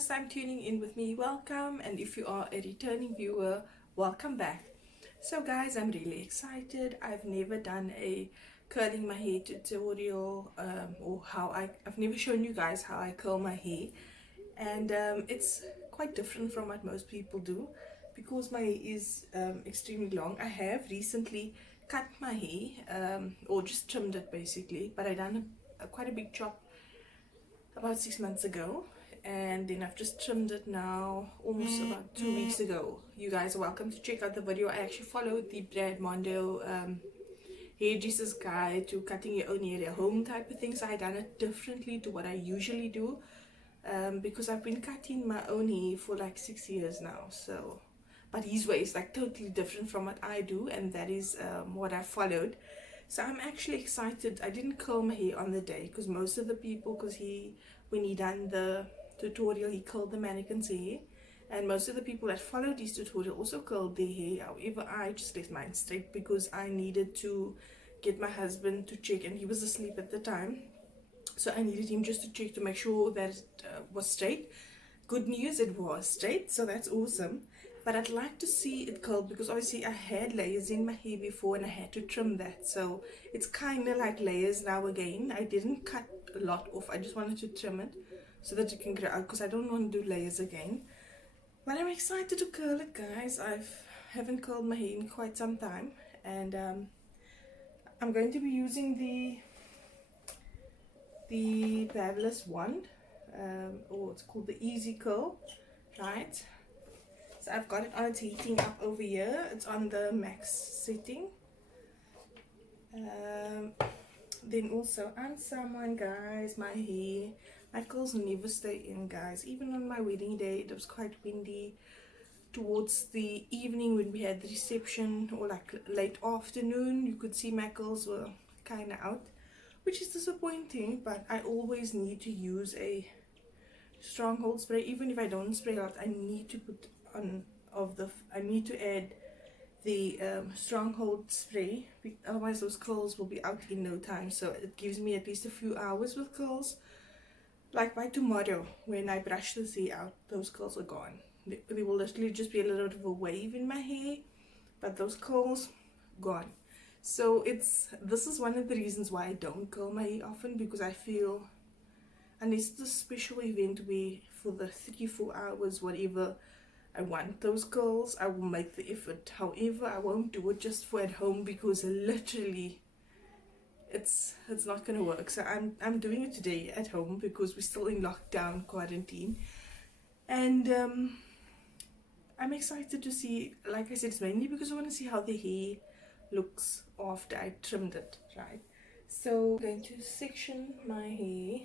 first time tuning in with me, welcome, and if you are a returning viewer, welcome back. So guys, I'm really excited. I've never done a curling my hair tutorial, or I've never shown you guys how I curl my hair, and it's quite different from what most people do because my hair is extremely long. I have recently cut my hair, or just trimmed it basically, but I done quite a big chop about 6 months ago, and then I've just trimmed it now almost about 2 weeks ago. You guys are welcome to check out the video. I actually followed the Brad Mondo hairdresser's guide to cutting your own hair at home type of thing, so I done it differently to what I usually do, because I've been cutting my own hair for like 6 years now. So but his way is like totally different from what I do, and that is what I followed. So I'm actually excited. I didn't curl my hair on the day because most of the people, when he done the tutorial, he curled the mannequin's hair, and most of the people that followed his tutorial also curled their hair. However, I just left mine straight because I needed to get my husband to check, and he was asleep at the time, so I needed him just to check to make sure that it was straight. Good news, it was straight, so that's awesome. But I'd like to see it curled because obviously I had layers in my hair before and I had to trim that, so it's kind of like layers now again. I didn't cut a lot off, I just wanted to trim it so that it can grow out because I don't want to do layers again. But I'm excited to curl it, guys. I haven't curled my hair in quite some time, and I'm going to be using the fabulous wand, or it's called the Easy Curl, right? So I've got it on, it's heating up over here. It's on the max setting. Then also I'm someone, guys, my curls never stay in, guys. Even on my wedding day, it was quite windy. Towards the evening when we had the reception, or like late afternoon, you could see my curls were kind of out, which is disappointing. But I always need to use a stronghold spray. Even if I don't spray out, I need to put on I need to add the stronghold spray, otherwise those curls will be out in no time. So it gives me at least a few hours with curls. Like by tomorrow, when I brush this hair out, those curls are gone. There will literally just be a little bit of a wave in my hair, but those curls gone. So this is one of the reasons why I don't curl my hair often, because I feel unless it's a special event where for the 3-4 hours whatever I want those curls, I will make the effort. However, I won't do it just for at home because literally it's not gonna work. So I'm doing it today at home because we're still in lockdown quarantine, and I'm excited to see. Like I said, it's mainly because I want to see how the hair looks after I trimmed it, right? So I'm going to section my hair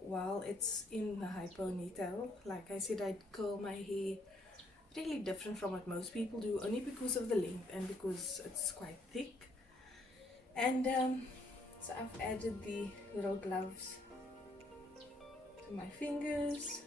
while it's in the high ponytail. Like I said, I curl my hair really different from what most people do, only because of the length and because it's quite thick. And so I've added the little gloves to my fingers.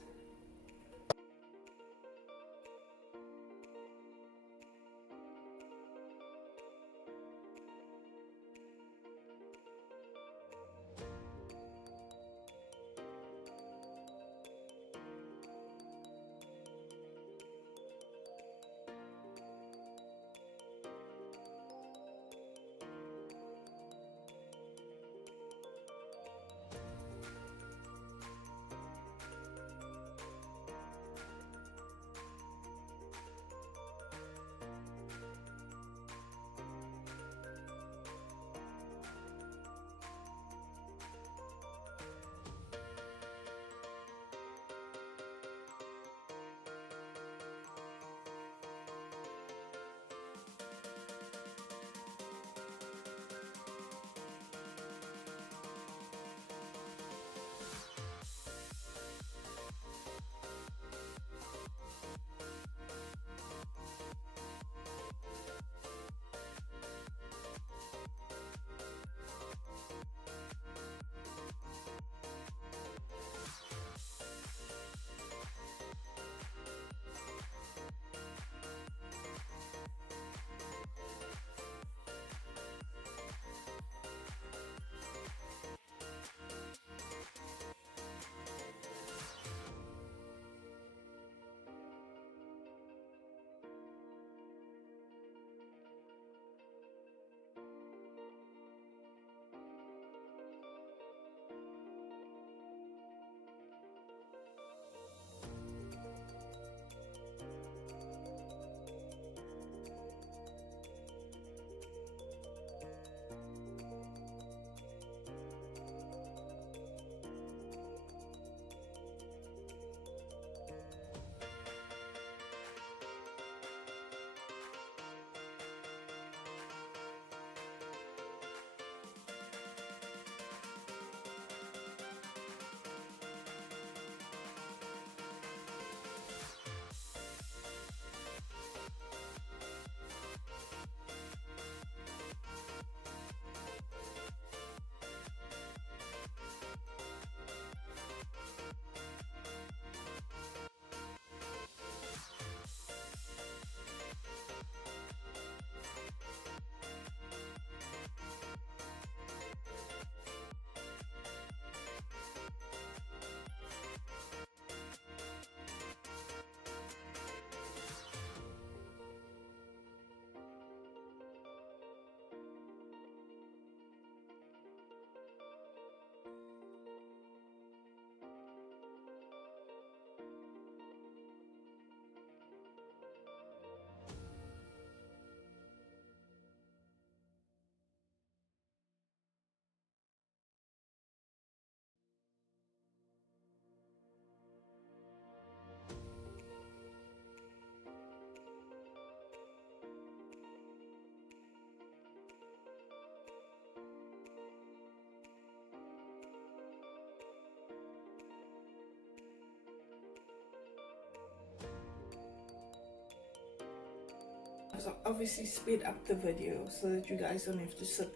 I've obviously sped up the video so that you guys don't have to sit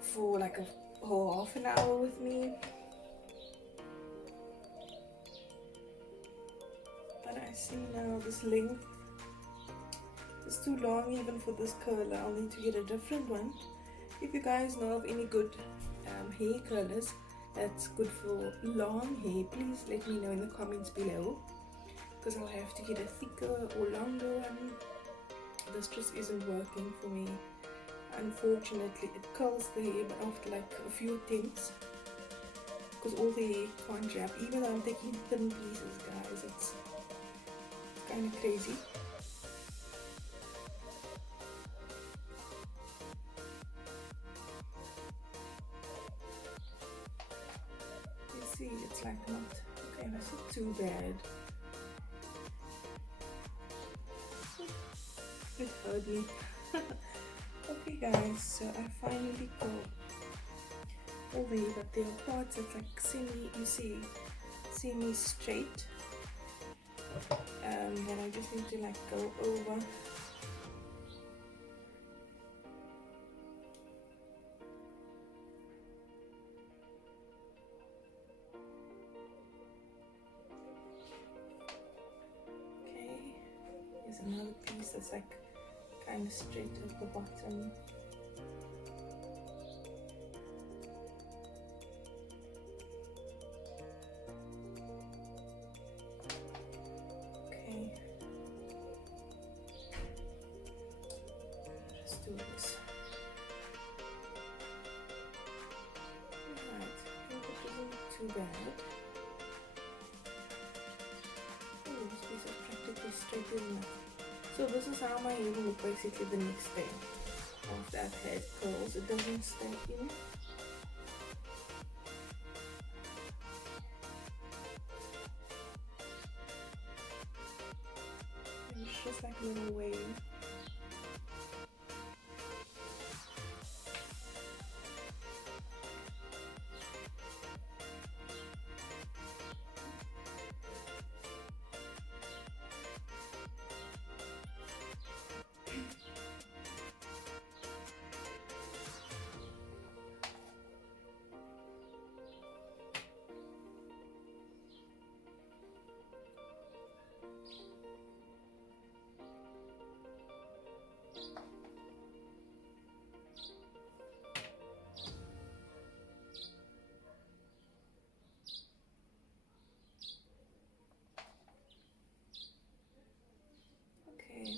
for like a whole half an hour with me. But I see now this length is too long even for this curler. I'll need to get a different one. If you guys know of any good hair curlers that's good for long hair, please let me know in the comments below, because I'll have to get a thicker or longer one. This just isn't working for me. Unfortunately, it curls the hair, but after like a few attempts, because all the hair can't wrap. Even though I'm taking thin pieces, guys, it's kind of crazy. You see, it's like not okay. That's not too bad. It hurt me. Okay guys, so I finally got all the way, but there are parts that's like semi straight, and I just need to like go over. Okay, here's another piece that's like kind of straight at the bottom. Okay, just do this. Alright, I think it isn't too bad. Oh, this piece is practically straight in enough. So this is how my hair will look basically the next day after I've had curls. It doesn't stay in. And it's just like a little wave.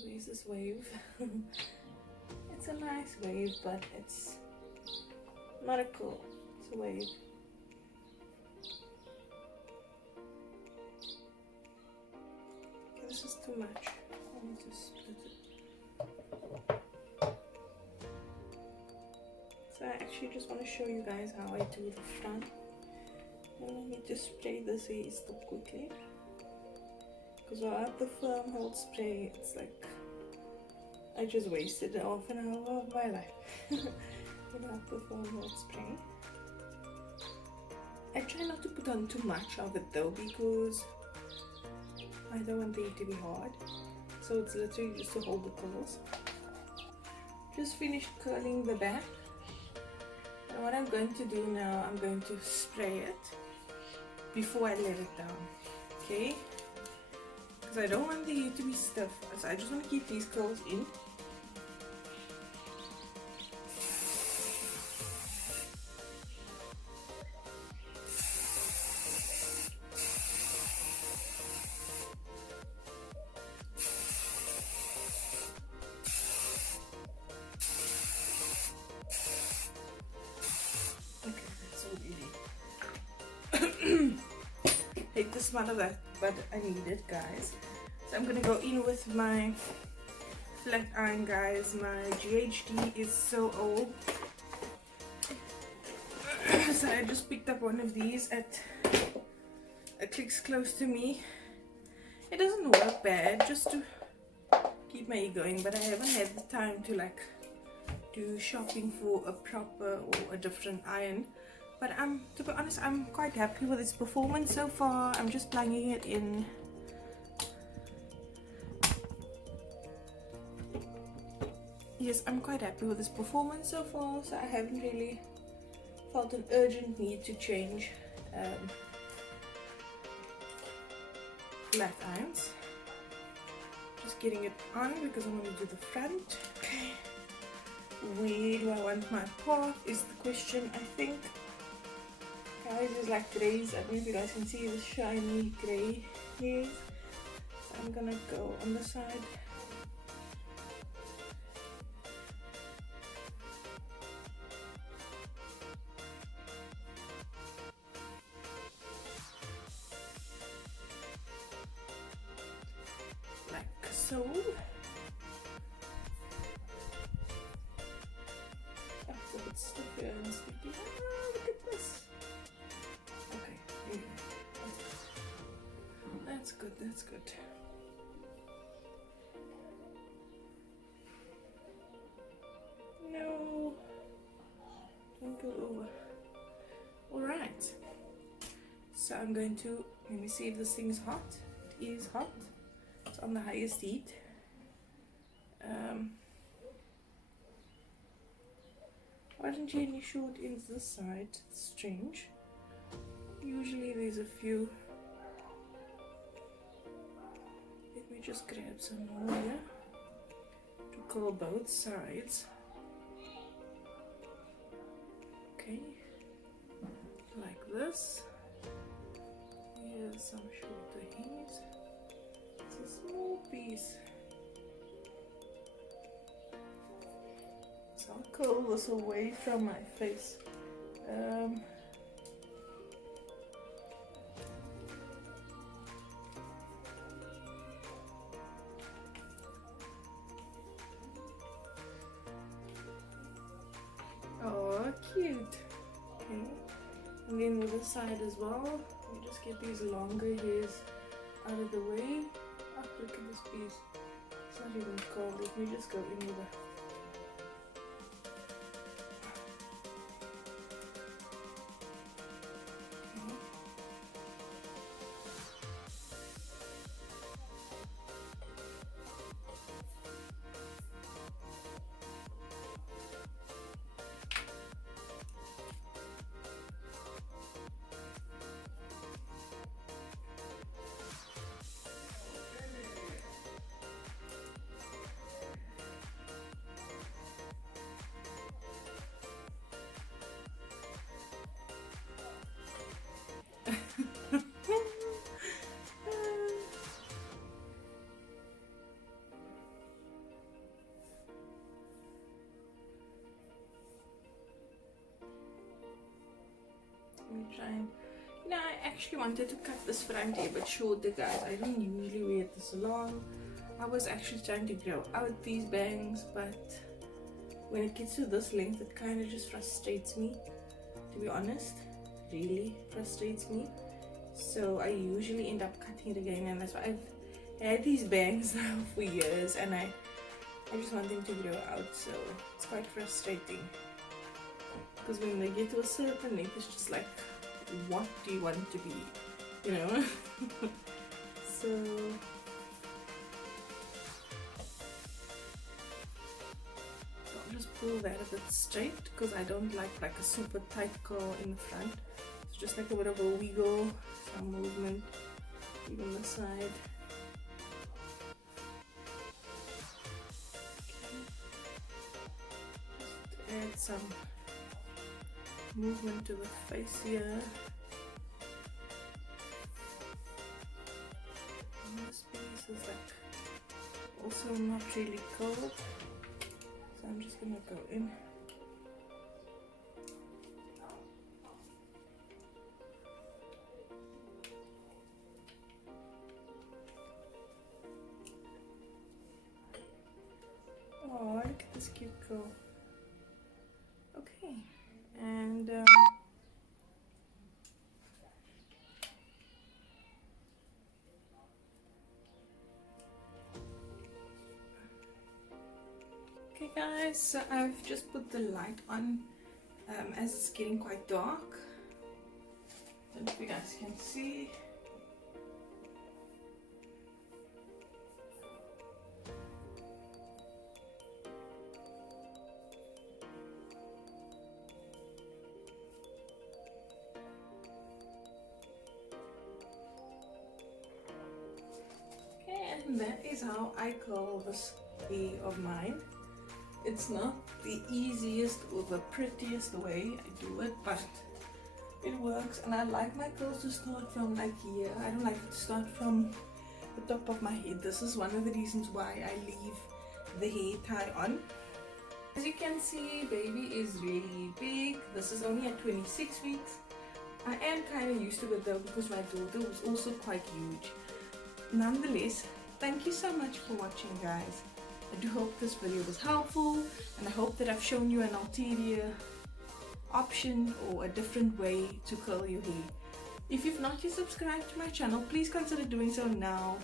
Where's this wave? It's a nice wave, but it's not a curl. It's a wave. Okay, this is too much. I need to split it. So I actually just want to show you guys how I do the front. And I need to spray this hair still quickly. Because without the firm hold spray, it's like I just wasted half an hour of my life without the firm hold spray. I try not to put on too much of it though, because I don't want it to be hard. So it's literally just to hold the curls. Just finished curling the back. And what I'm going to do now, I'm going to spray it before I let it down. Okay? Because I don't want the hair to be stiff, so I just want to keep these curls in. Okay, that's all easy. Hate the smell of that, but I need it, guys. So I'm gonna go in with my flat iron, guys. My GHD is so old. So I just picked up one of these at a Clicks close to me. It doesn't work bad, just to keep my hair going, but I haven't had the time to like do shopping for a proper or a different iron. But to be honest, I'm quite happy with its performance so far. I'm just plunging it in yes, I'm quite happy with this performance so far, so I haven't really felt an urgent need to change flat irons. Just getting it on because I'm going to do the front. Okay. Where do I want my path is the question, I think. Guys, there's like grays. I don't know if you guys can see the shiny grey hairs. So I'm gonna go on the side. Like so. That's a bit stiffer and sticky. Ah, look at this. Okay, yeah. That's good, that's good. No, don't go over. Alright, so I'm going to, let me see if this thing is hot. It is hot. It's on the highest heat. Why didn't you any short ends this side? It's strange. Usually there's a few. Let me just grab some more here to curl both sides. Okay, like this. Here's some shorter hairs. It's a small piece. So I'll curl this away from my face. Oh, cute. Okay. And then with the side as well, we just get these longer hairs out of the way. Oh, look at this piece. It's not even curled. Let me just go in with a try and, you know, I actually wanted to cut this front hair but shorter, guys. I don't usually wear this long. I was actually trying to grow out these bangs, but when it gets to this length it kind of just frustrates me, to be honest. Really frustrates me. So I usually end up cutting it again, and that's why I've had these bangs now for years, and I just want them to grow out, so it's quite frustrating. Because when they get to a certain length, it's just like, what do you want it to be, you know? So I'll just pull that a bit straight, because I don't like a super tight curl in the front. It's just like a bit of a wiggle, some movement, even the side. Okay. Just add some movement to the face here. And this piece is like also not really curled, so I'm just gonna go in. Oh, look at this cute girl. Okay, and okay guys, so I've just put the light on as it's getting quite dark. I don't know if you guys can see. And that is how I curl this hair of mine. It's not the easiest or the prettiest way I do it, but it works. And I like my curls to start from like here. I don't like it to start from the top of my head. This is one of the reasons why I leave the hair tie on. As you can see, baby is really big. This is only at 26 weeks. I am kind of used to it though, because my daughter was also quite huge. Nonetheless, thank you so much for watching, guys. I do hope this video was helpful, and I hope that I've shown you an ulterior option or a different way to curl your hair. If you've not yet subscribed to my channel, please consider doing so now.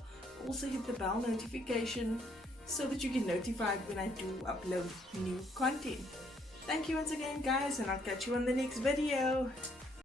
Also hit the bell notification so that you get notified when I do upload new content. Thank you once again, guys, and I'll catch you on the next video.